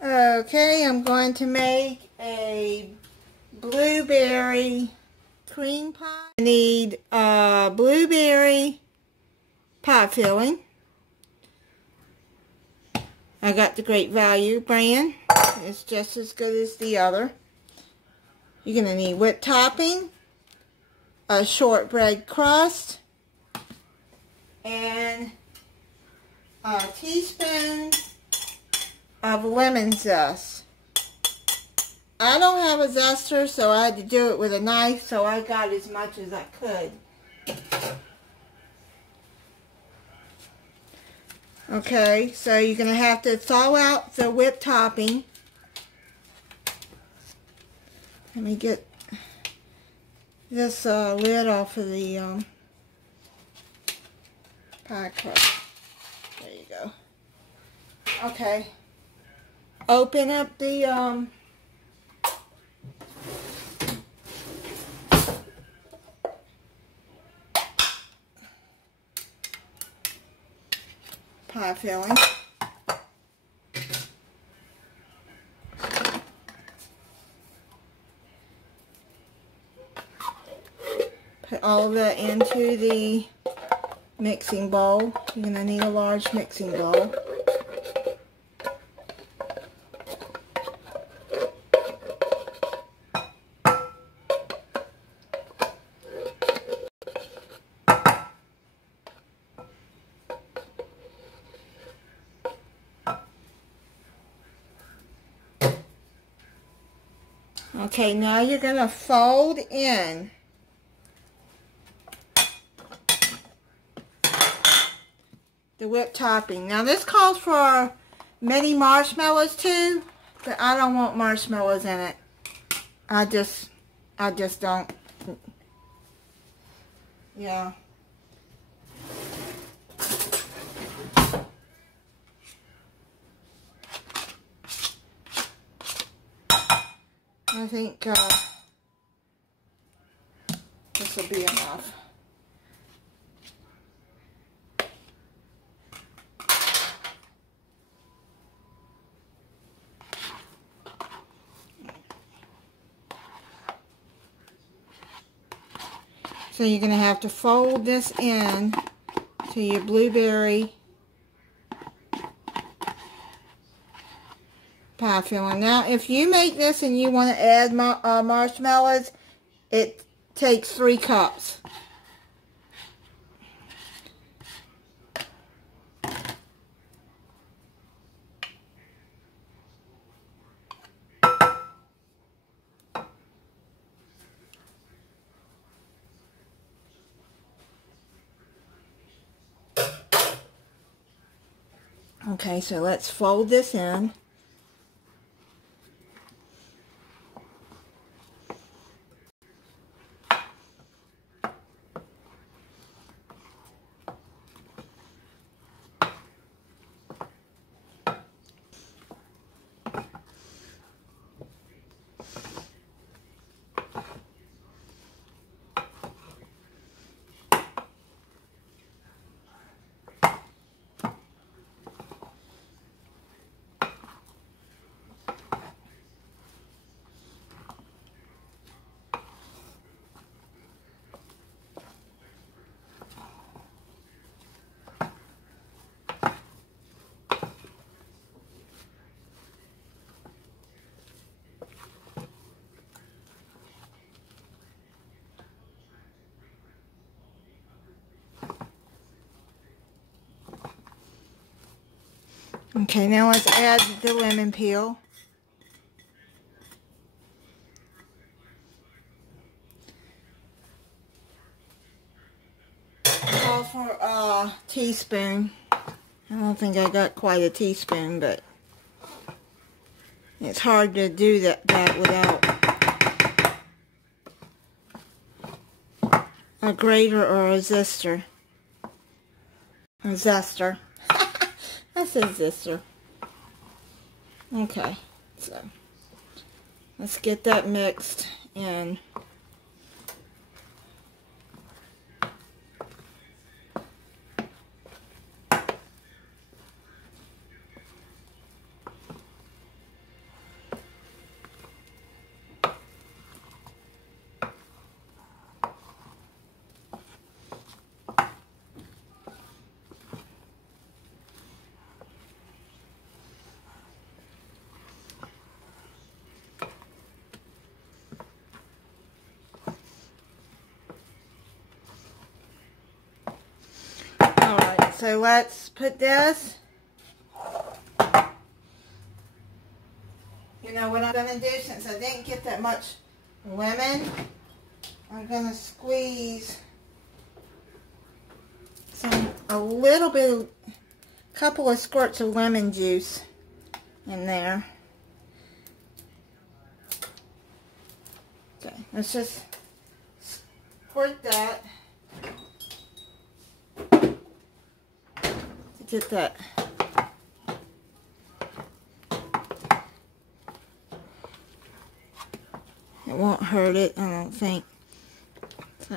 Okay, I'm going to make a blueberry cream pie. I need blueberry pie filling. I got the Great Value brand. It's just as good as the other. You're going to need whipped topping, a shortbread crust, and a teaspoon of lemon zest. I don't have a zester, so I had to do it with a knife, so I got as much as I could. Okay, so you're going to have to thaw out the whipped topping. Let me get this lid off of the pie crust. There you go. Okay. Open up the pie filling. Put all of that into the mixing bowl. You're going to need a large mixing bowl. Okay, now you're going to fold in the whipped topping. Now this calls for mini marshmallows too, but I don't want marshmallows in it. I just don't. Yeah. I think this will be enough. So you're going to have to fold this in to your blueberry pie filling. Now, if you make this and you want to add marshmallows, it takes 3 cups. Okay, so let's fold this in. Okay, now let's add the lemon peel. Call for a teaspoon. I don't think I got quite a teaspoon, but it's hard to do that without a grater or a zester. A zester. I said zester. Okay, so let's get that mixed in. so let's put this. You know what I'm going to do, since I didn't get that much lemon, I'm going to squeeze a little bit, couple of squirts of lemon juice in there. Okay, let's just squirt that to get that. It won't hurt it, I don't think. So,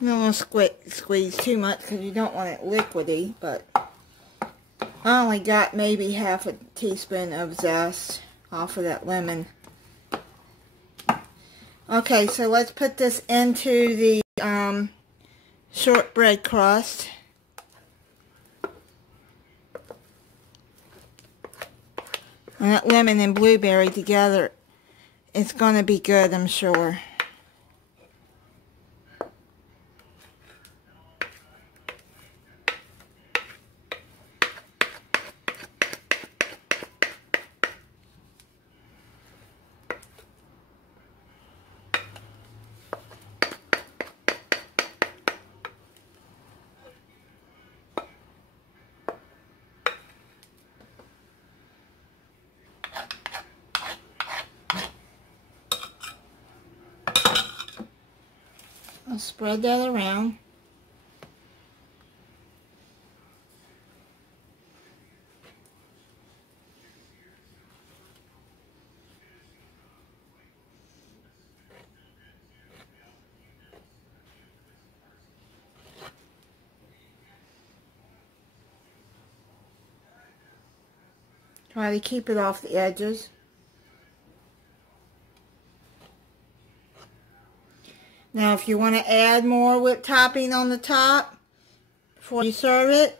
you don't want to squeeze too much because you don't want it liquidy, but I only got maybe half a teaspoon of zest off of that lemon. Okay, so let's put this into the shortbread crust. And that lemon and blueberry together, it's going to be good, I'm sure. I'll spread that around. Try to keep it off the edges. Now if you want to add more whipped topping on the top before you serve it,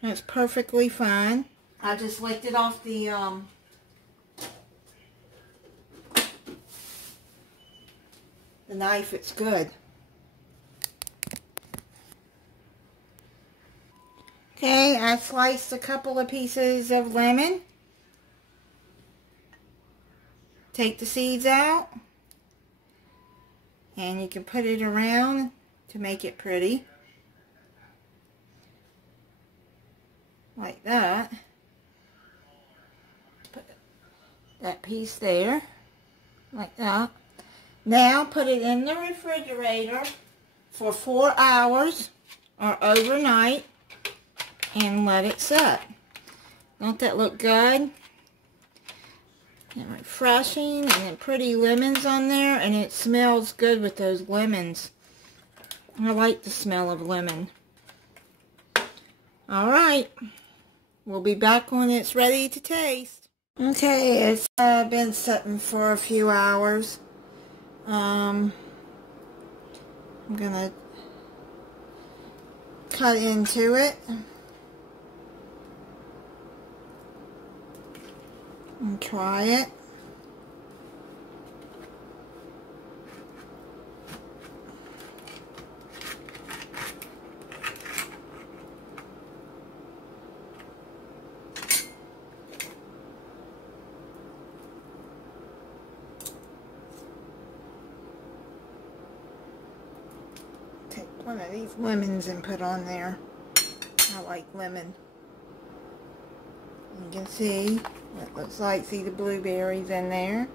that's perfectly fine. I just licked it off the knife. It's good. Okay, I sliced a couple of pieces of lemon. Take the seeds out. And you can put it around to make it pretty. Like that. Put that piece there. Like that. Now put it in the refrigerator for 4 hours or overnight and let it set. Don't that look good? And refreshing, and then pretty lemons on there, and it smells good with those lemons. I like the smell of lemon. Alright, we'll be back when it's ready to taste. Okay, it's been sitting for a few hours. I'm gonna cut into it and try it. Take one of these lemons and put on there. I like lemon. You can see what it looks like. See the blueberries in there.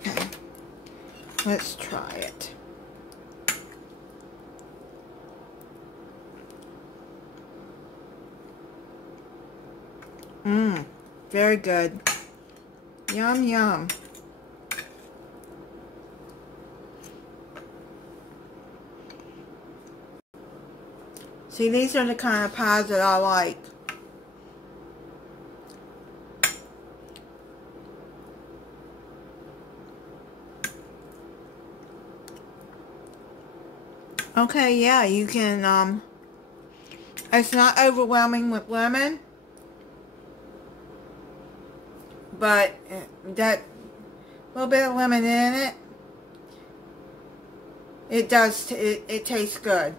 Okay. Let's try it. Very good. Yum, yum. See, these are the kind of pies that I like. Okay, yeah, you can, it's not overwhelming with lemon, but that A little bit of lemon in it. It tastes good.